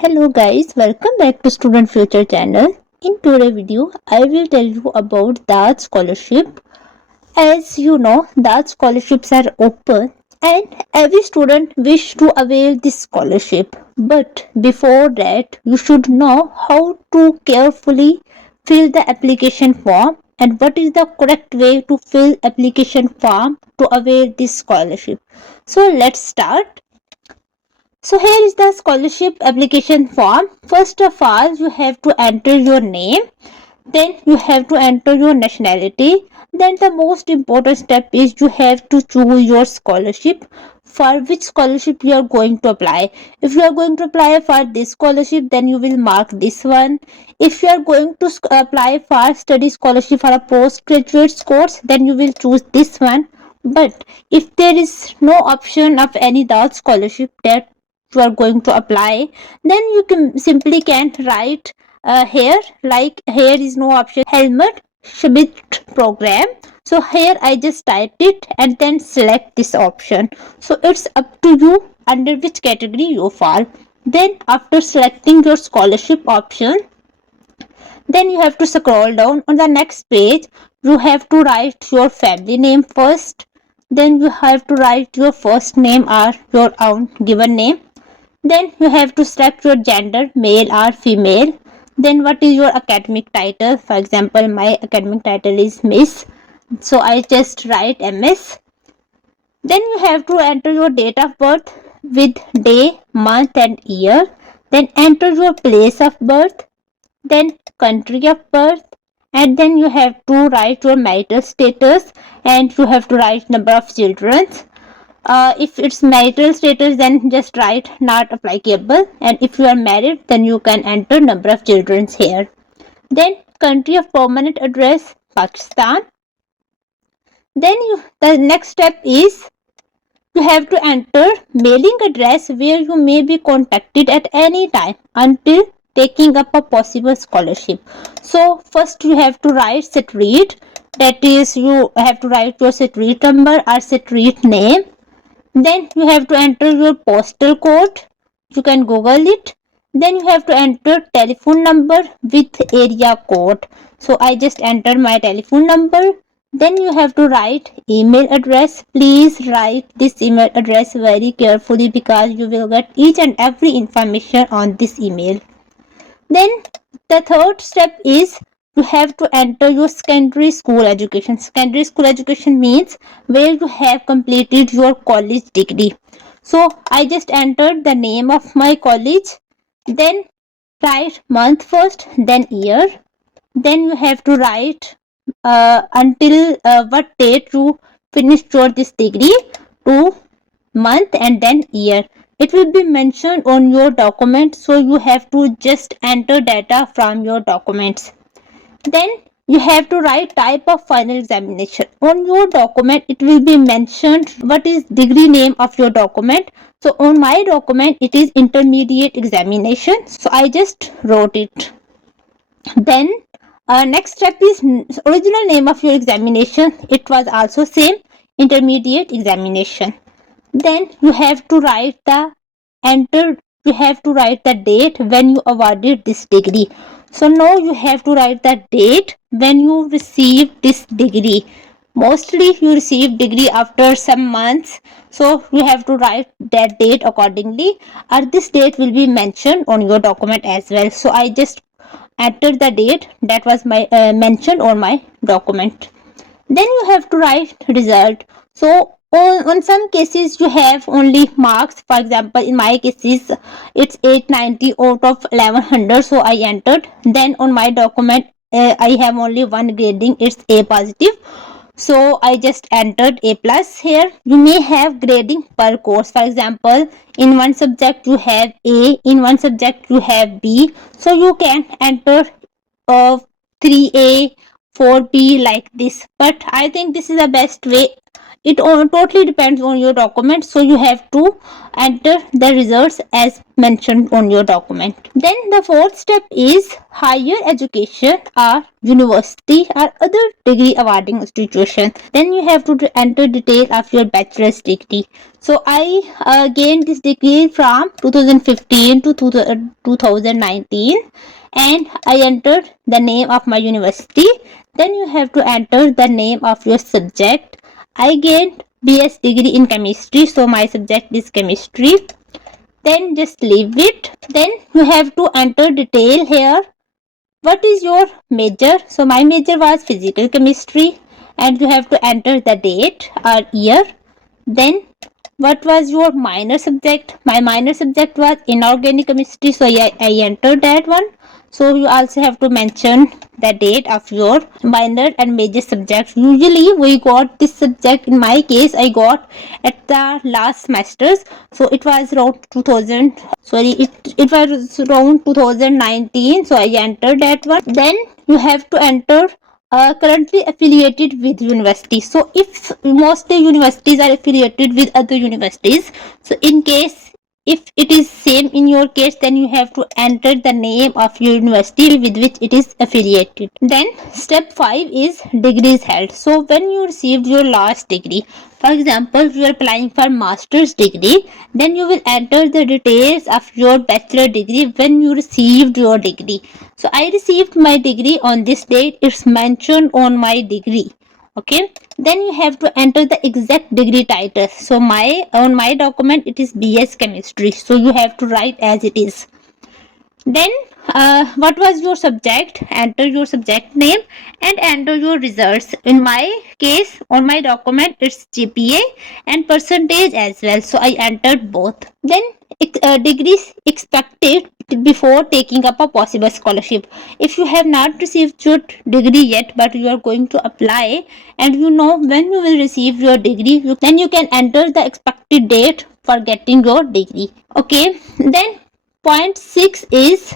Hello guys, welcome back to Student Future channel. In today's video, I will tell you about DAAD Scholarship. As you know, DAAD scholarships are open and every student wish to avail this scholarship. But before that, you should know how to carefully fill the application form and what is the correct way to fill application form to avail this scholarship. So let's start. So here is the scholarship application form. First of all, you have to enter your name. Then you have to enter your nationality. Then the most important step is you have to choose your scholarship. For which scholarship you are going to apply. If you are going to apply for this scholarship, then you will mark this one. If you are going to apply for study scholarship for a postgraduate course, then you will choose this one. But if there is no option of any DAAD scholarship that you are going to apply, then you can simply can't write here, like here is no option helmet schmidt program. So here I just typed it and then select this option. So it's up to you under which category you fall. Then after selecting your scholarship option, then you have to scroll down on the next page. You have to write your family name first. Then you have to write your first name or your own given name. Then you have to select your gender, male or female. Then what is your academic title? For example, my academic title is Miss. So I just write MS. Then you have to enter your date of birth with day, month and year. Then enter your place of birth. Then country of birth. And then you have to write your marital status and you have to write number of children. If it's marital status, then just write not applicable, and if you are married, then you can enter number of children here. Then country of permanent address Pakistan. Then the next step is you have to enter mailing address where you may be contacted at any time until taking up a possible scholarship. So first you have to write street, that is you have to write your street number or street name. Then you have to enter your postal code. You can Google it. Then you have to enter telephone number with area code. So I just enter my telephone number. Then you have to write email address. Please write this email address very carefully because you will get each and every information on this email. Then the third step is you have to enter your secondary school education. Secondary school education means where you have completed your college degree. So I just entered the name of my college. Then write month first, then year. Then you have to write until what date you finished your this degree, to month and then year. It will be mentioned on your document, so you have to just enter data from your documents. Then you have to write type of final examination. On your document it will be mentioned what is degree name of your document. So on my document it is intermediate examination, so I just wrote it. Then next step is original name of your examination. It was also same, intermediate examination. Then you have to write the date when you awarded this degree. So now you have to write the date when you received this degree. Mostly you receive degree after some months, so you have to write that date accordingly, or this date will be mentioned on your document as well. So I just entered the date that was my mentioned on my document. Then you have to write result. So on some cases you have only marks. For example, in my cases it's 890 out of 1100, so I entered. Then on my document I have only one grading, it's A positive, so I just entered A plus here. You may have grading per course. For example, in one subject you have A, in one subject you have B, so you can enter 3A, 4B like this, but I think this is the best way. It totally depends on your document, so you have to enter the results as mentioned on your document. Then the fourth step is higher education or university or other degree awarding institution. Then you have to enter detail of your bachelor's degree. So I gained this degree from 2015 to 2019, and I entered the name of my university. Then you have to enter the name of your subject. I gained BS degree in chemistry, so my subject is chemistry. Then just leave it. Then you have to enter detail here. What is your major? So my major was physical chemistry, and you have to enter the date or year. Then what was your minor subject? My minor subject was inorganic chemistry, so I entered that one. So you also have to mention the date of your minor and major subjects. Usually we got this subject, in my case I got at the last semesters, so it was around 2000, sorry, it was around 2019, so I entered that one. Then you have to enter currently affiliated with universities. So if mostly universities are affiliated with other universities, so in case if it is same in your case, then you have to enter the name of your university with which it is affiliated. Then step 5 is degrees held. So when you received your last degree, for example you are applying for master's degree, then you will enter the details of your bachelor degree when you received your degree. So I received my degree on this date, it's mentioned on my degree. Okay, then you have to enter the exact degree title. So on my document it is BS chemistry, so you have to write as it is. Then what was your subject? Enter your subject name and enter your results. In my case on my document it's GPA and percentage as well, so I entered both. Then degrees expected before taking up a possible scholarship. If you have not received your degree yet but you are going to apply and you know when you will receive your degree, then you can enter the expected date for getting your degree. Okay, then point 6 is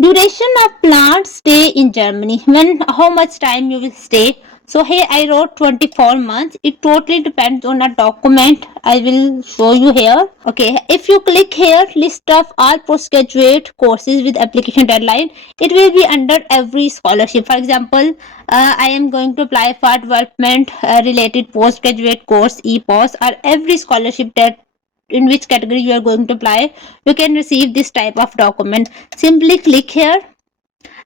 duration of planned stay in Germany. When how much time you will stay. So here I wrote 24 months. It totally depends on a document. I will show you here. Okay, if you click here list of all postgraduate courses with application deadline, it will be under every scholarship. For example, I am going to apply for development related postgraduate course EPOS or every scholarship that in which category you are going to apply, you can receive this type of document. Simply click here.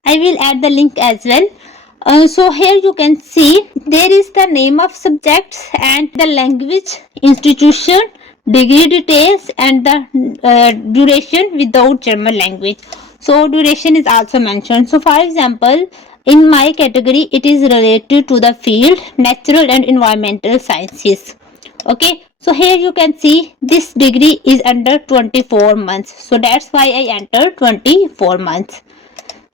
I will add the link as well. So here you can see there is the name of subjects and the language, institution, degree details, and the duration without German language. So duration is also mentioned. So for example, in my category it is related to the field natural and environmental sciences. Okay, so here you can see this degree is under 24 months, so that's why I entered 24 months.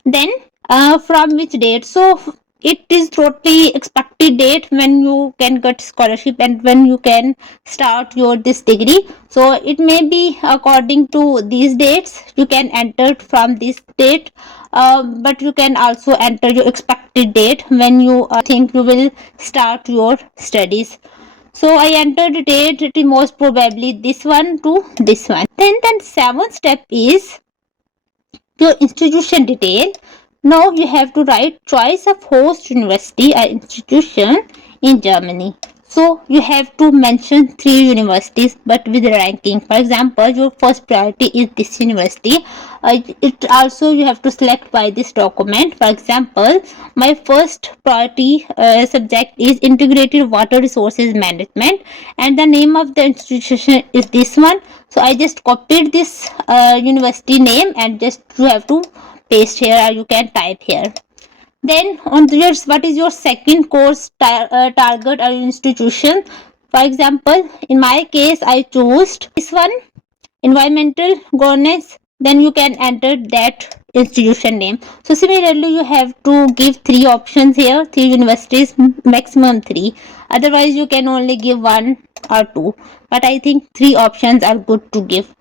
Then from which date? So it is totally expected date when you can get scholarship and when you can start your this degree. So it may be according to these dates, you can enter from this date, but you can also enter your expected date when you think you will start your studies. So I entered the date, it is most probably this one to this one. Then the seventh step is your institution detail. Now you have to write choice of host university or institution in Germany. So you have to mention 3 universities but with ranking. For example, your first priority is this university. It also you have to select by this document. For example, my first priority subject is integrated water resources management and the name of the institution is this one. So I just copied this university name and just you have to paste here or you can type here. Then on yours, what is your second course target or institution? For example, in my case I chose this one, environmental governance. Then you can enter that institution name. So similarly you have to give 3 options here, 3 universities, maximum 3. Otherwise you can only give 1 or 2, but I think 3 options are good to give.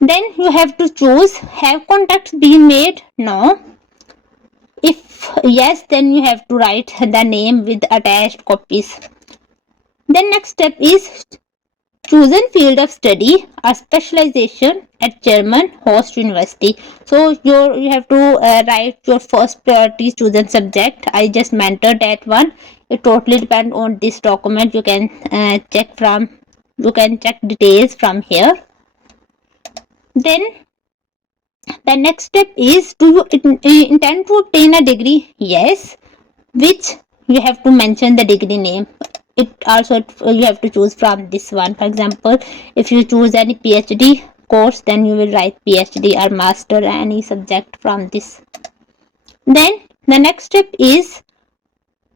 Then you have to choose have contacts been made? No. If yes, then you have to write the name with attached copies. Then next step is chosen field of study or specialization at German host university. So you have to write your first priority chosen subject. I just mentored that one. It totally depends on this document. You can check details from here. Then the next step is, do you intend to obtain a degree? Yes. Which you have to mention the degree name. It also you have to choose from this one. For example, if you choose any PhD course, then you will write PhD or master any subject from this. Then the next step is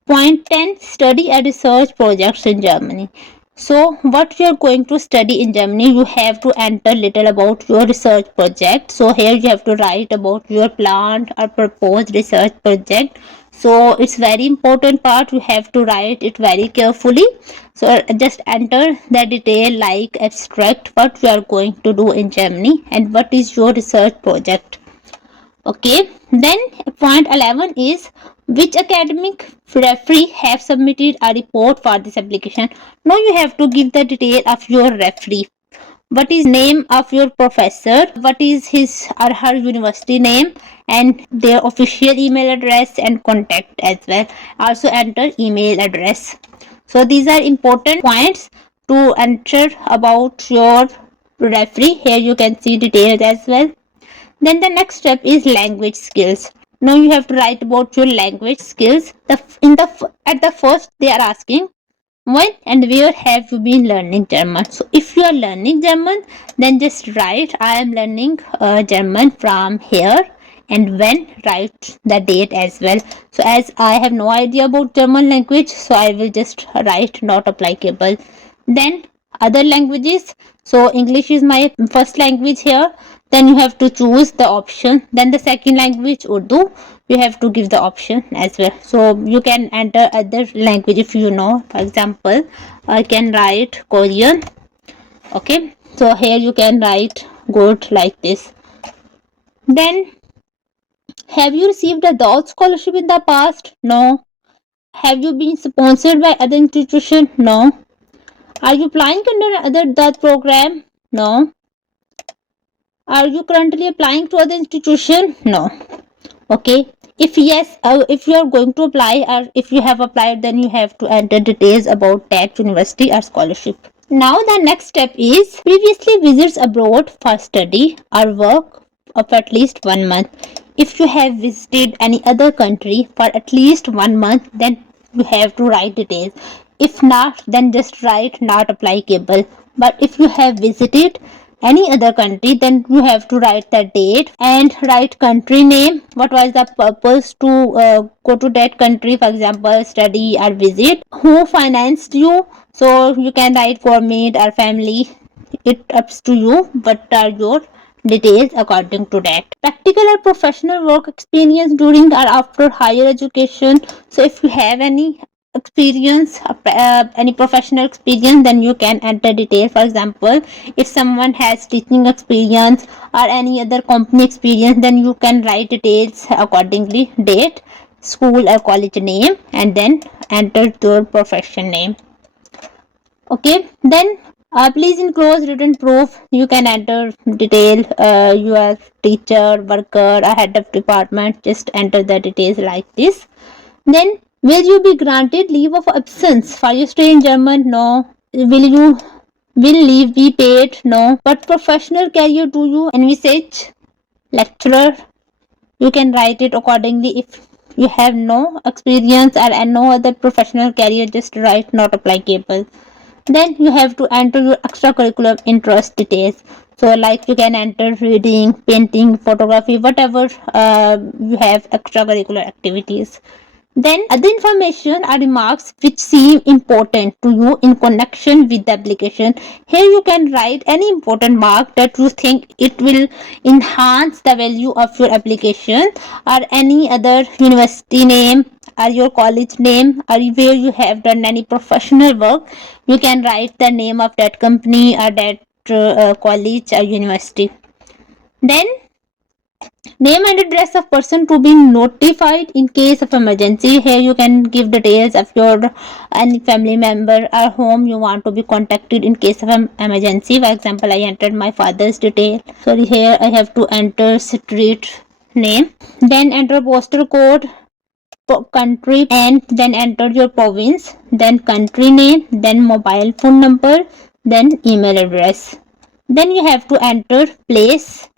point 10, study a research projects in Germany. So what you are going to study in Germany, you have to enter little about your research project. So here you have to write about your planned or proposed research project. So it's very important part, you have to write it very carefully. So just enter the detail like abstract, what you are going to do in Germany and what is your research project. Okay, then point 11 is, which academic referee have submitted a report for this application. Now you have to give the detail of your referee. What is name of your professor, what is his or her university name, and their official email address and contact as well. Also enter email address. So these are important points to enter about your referee. Here you can see details as well. Then the next step is language skills. Now you have to write about your language skills. At the first they are asking when and where have you been learning German. So if you are learning German, then just write I am learning German from here, and when write the date as well. So as I have no idea about German language, so I will just write not applicable. Then other languages, so English is my first language here, then you have to choose the option. Then the second language Urdu, you have to give the option as well. So you can enter other language if you know. For example, I can write Korean. Okay, so here you can write good like this. Then, have you received a DAAD scholarship in the past? No. Have you been sponsored by other institution? No. Are you applying under other DAAD program? No. Are you currently applying to other institution? No. Okay. If yes, if you are going to apply or if you have applied, then you have to enter details about that university or scholarship. Now the next step is previously visits abroad for study or work of at least 1 month. If you have visited any other country for at least 1 month, then you have to write details. If not, then just write not applicable. But if you have visited any other country, then you have to write the date and write country name. What was the purpose to go to that country, for example, study or visit? Who financed you? So you can write government or family. It ups to you. What are your details according to that? Practical or professional work experience during or after higher education. So if you have any experience, any professional experience, then you can enter detail. For example, if someone has teaching experience or any other company experience, then you can write details accordingly, date, school or college name, and then enter your profession name. Okay, then please enclose written proof. You can enter detail, your teacher, worker, or head of department. Just enter the details like this. Then, will you be granted leave of absence for your stay in German? No. Will leave be paid? No. What professional career do you envisage? Lecturer. You can write it accordingly. If you have no experience or no other professional career, just write not applicable. Then you have to enter your extracurricular interest details. So like you can enter reading, painting, photography, whatever you have extracurricular activities. Then other information are remarks which seem important to you in connection with the application. Here you can write any important mark that you think it will enhance the value of your application, or any other university name or your college name, or where you have done any professional work. You can write the name of that company or that college or university. Then Name and address of person to be notified in case of emergency. Here you can give details of your any family member or whom you want to be contacted in case of an emergency. For example, I entered my father's detail. Sorry, here I have to enter street name. Then enter postal code, country, and then enter your province, then country name, then mobile phone number, then email address. Then you have to enter place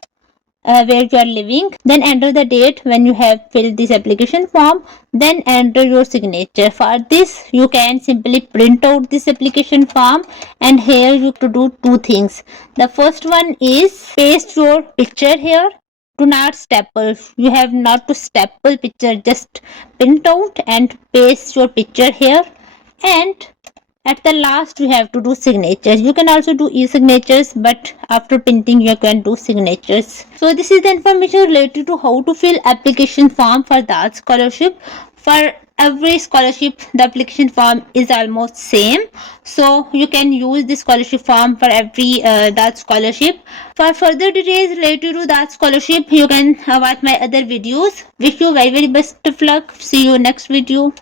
where you are living, then enter the date when you have filled this application form, then enter your signature. For this you can simply print out this application form, and here you have to do two things. The first one is paste your picture here. Do not staple. You have not to staple picture, just print out and paste your picture here. And at the last we have to do signatures. You can also do e-signatures, but after printing you can do signatures. So this is the information related to how to fill application form for DAAD scholarship. For every scholarship the application form is almost same, so you can use this scholarship form for every DAAD scholarship. For further details related to DAAD scholarship you can watch my other videos. Wish you very best of luck. See you next video.